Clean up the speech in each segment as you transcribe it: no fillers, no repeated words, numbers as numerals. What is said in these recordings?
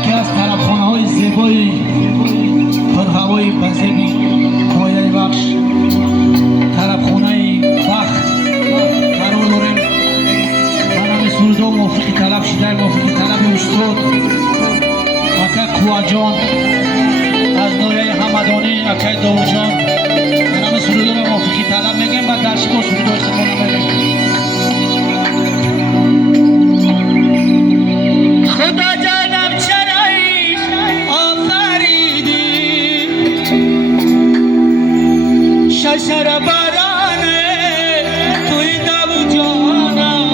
یکی از طرفخانه های زیبای پرهوای پذیری مایه بخش طرفخانه بخت قرار داریم. من سرودا موافقی طلب شده، موافقی طلب استاد اکا کوهجان از نویه همدانی، اکای داوجان، من سرودا را موافقی طلب میگیم و در شما سرودا استفاده میگیم. خدا جانم چرایی آفریدی ششر بارانه توی دو جانم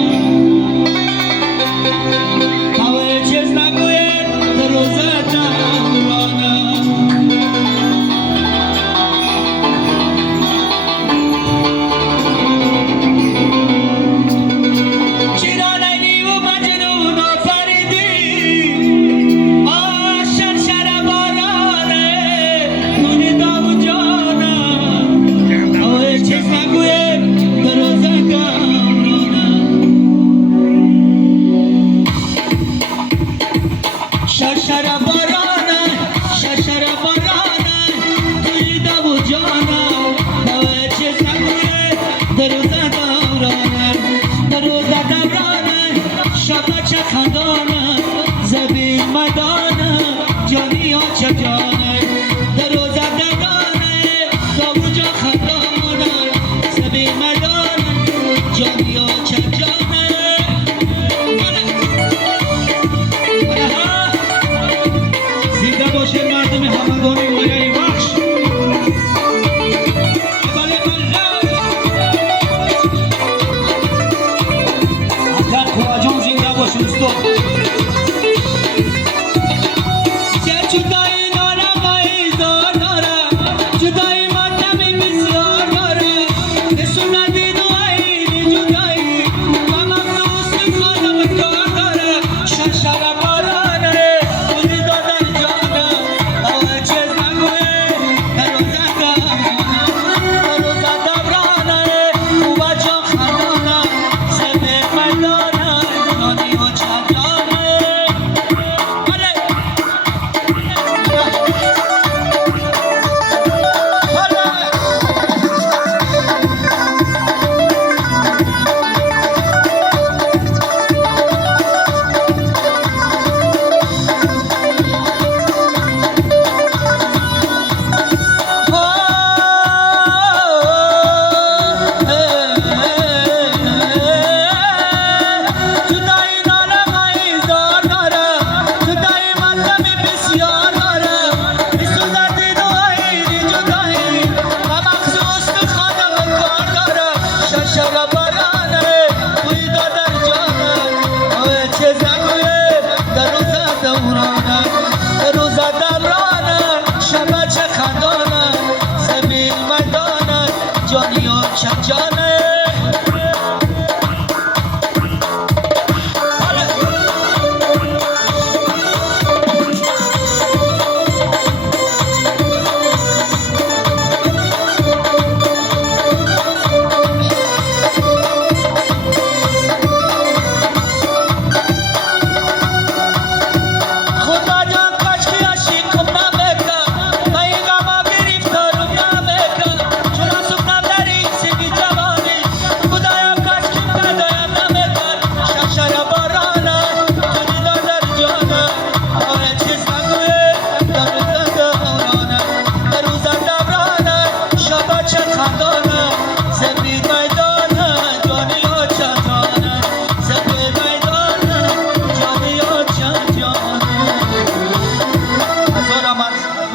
هوای چیز نگوید در روزه دورانم چیرانگی و مجنون آفریدی ششر بارانه ششر بارانه توی دو جانم هوای چیز نگوید در روزه دورانه در روزه دورانه شب چه خندانه زبین مدانه جانی ها چه جانه